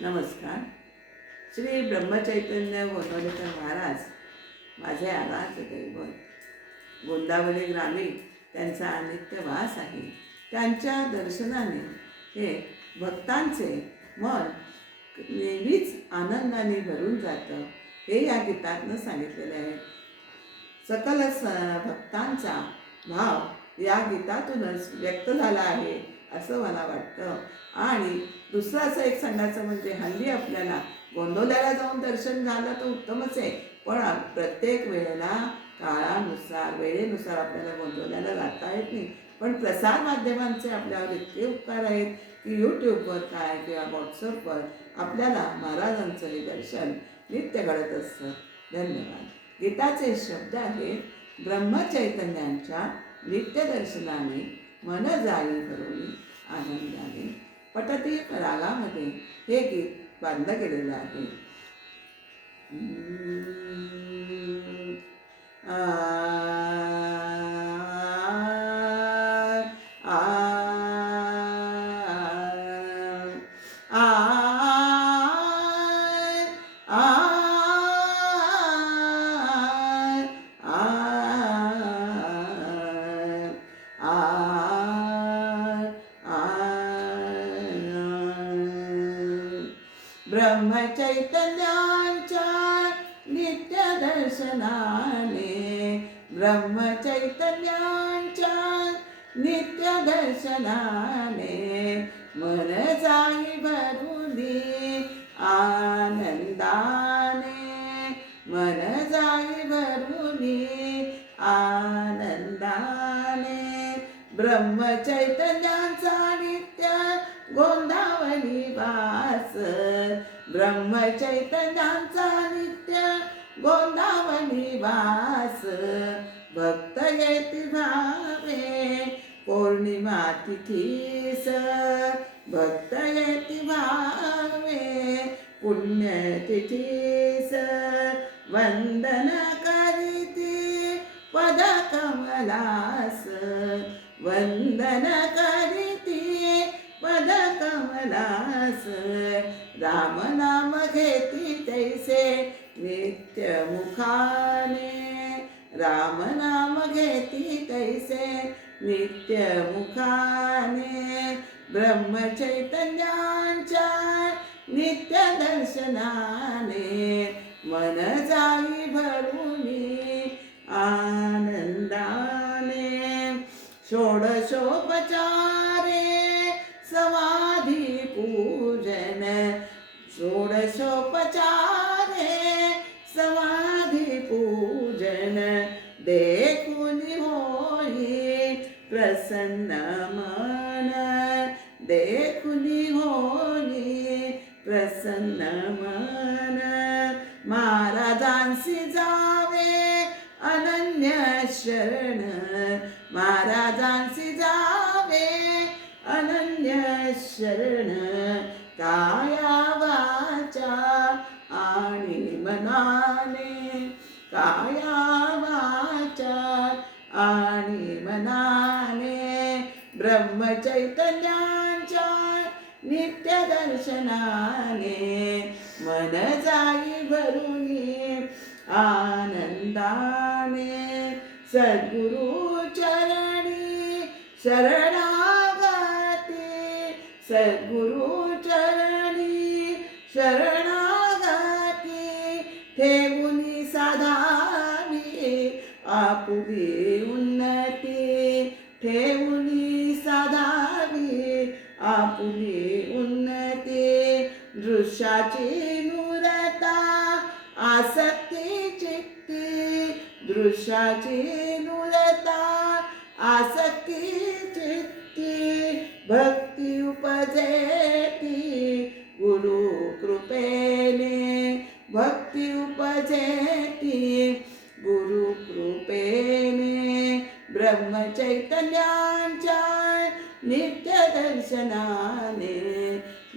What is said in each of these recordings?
नमस्कार. श्री ब्रह्मचैतन्य गोंदवलेकर महाराज माझे आराध्य दैवत गोंदावली ग्रामीण त्यांचा नित्य वास आहे. त्यांच्या दर्शनाने हे भक्तांचे मन नेहमीच आनंदाने भरून जातं हे या गीतातनं सांगितलेले आहे. सकल स भक्तांचा भाव या गीतातूनच व्यक्त झाला आहे. असं मला वाटतं. आणि दुसरं असं एक सांगायचं म्हणजे हल्ली आपल्याला गोंदवल्याला जाऊन दर्शन झालं तर उत्तमच आहे. पण प्रत्येक वेळेला काळानुसार वेळेनुसार आपल्याला गोंदवल्याला जाता येत नाही. पण प्रसार माध्यमांचे आपल्यावर इतके उपकार आहेत की यूट्यूबवर काय किंवा व्हॉट्सअपवर आपल्याला महाराजांचं हे दर्शन नित्य घडत असतं. धन्यवाद. गीताचे शब्द आहेत ब्रह्मचैतन्यांच्या नित्यदर्शनाने मन जाई आनंद आहे. पटती रागामध्ये हे गीत बांधलं गेलेलं आहे. ब्रह्मचैतन्याच्या नित्य दर्शनाने ब्रह्मचैतन्यांच्या नित्य दर्शनाने मन जाई भरून ब्रह्मचैतन्यांचा नित्य गोंदावली वास. भक्त येती भावे पौर्णिमा तिथीस भक्त येती भावे पुण्यतिथीस वंदन करीती पद कमलास. वंदन करीती पद कमलास. राम नाम घेती तैसे नित्य मुखाने। राम नाम घेती तैसे नित्य मुखाने। ब्रह्मचैतन्यांच्या नित्य दर्शनाने। मन जाई भरू षोडशोपचारे समाधी पूजन देखुनी होई प्रसन्न मन। देखुनी होई प्रसन्न मन। महाराजांसी जावे अनन्य शरण। महाराजांसी जावे अनन्य शरण। काया वाचा आणि मनाने ब्रह्मचैतन्यांच्या नित्य दर्शनाने मन जाई भरून आनंदाने सद्गुरु चरणी शरण आपुली उन्नती ठेवली साधावी आपुली उन्नती दृश्याची नुरता आसक्ती चित्ती दृश्याची नुरता आसक्ती चित्ती भक्ती उपजेती गुरु कृपेने. भक्ती उपजेती दर्शनाने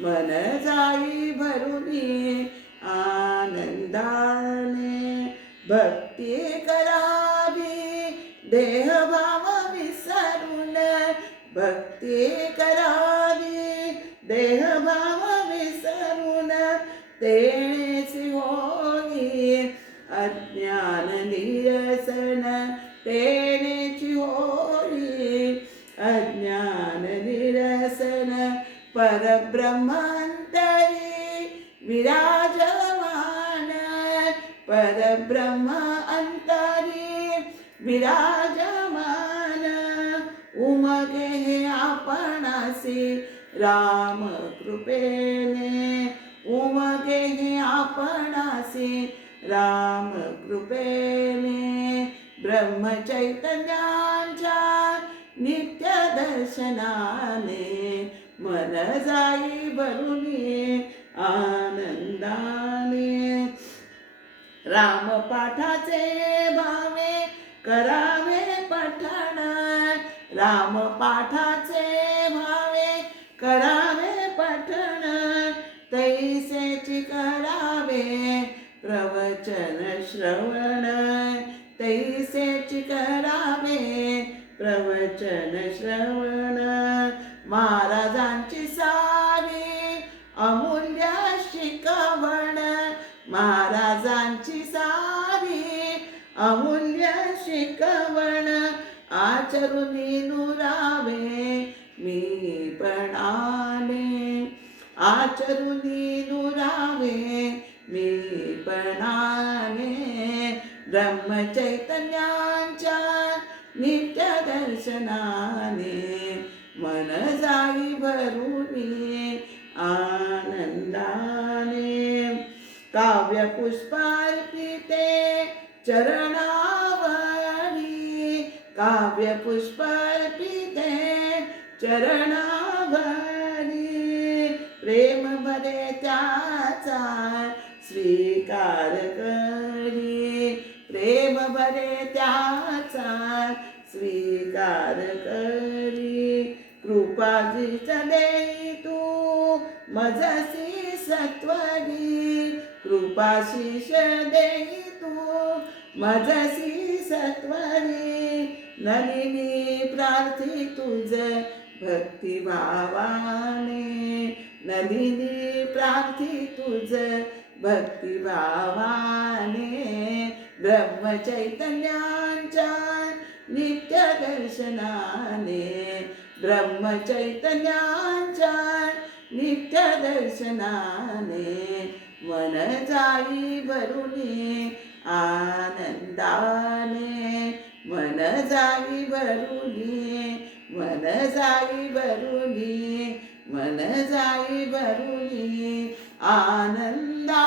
मन जाई भरुनी आनंदाने भक्ती करावी देहभाव विसरून भक्ती करावी देहभाव विसरून तेणेची होई अज्ञान निरसन ते परब्रह्म अंतरी विराजमान. उमगे हे आपणासी राम कृपेने. उमगे हे आपणासी राम कृपेने. ब्रह्मचैतन्यांच्या नित्य दर्शनाने मन जाई भरुनी आनंदाने. राम पाठाचे भावे करावे पठण. राम पाठाचे भावे करावे पठण. तैसेची करावे प्रवचन श्रवण. शिकवण आचरुनी नुरावे मी पणाने आचरुनी नुरावे मी पणाने ब्रह्मचैतन्यांच्या नित्य दर्शनाने मन जाई भरुनी आनंदाने काव्य पुष्पार्पिते चरणावरी काव्य प्रेम भरे त्याचा स्वीकार करी प्रेम भरे त्याचा स्वीकार करी कृपाजीच देई तू मजसी सत्वरी. कृपाशीष देई तू मजसी सत्वरी. नलिनी प्रार्थी तुझ भक्ती भावाने. नलिनी प्रार्थी तुझ भक्ती भावाने. ब्रह्मचैतन्यांच्या नित्य दर्शनाने. ब्रह्मचैतन्यांच्या नित्य दर्शनाने. मन जाई भरुणी आनंदाने. मन जाई भरुनी मन जाई भरुनी मन जाई भरुनी आनंदा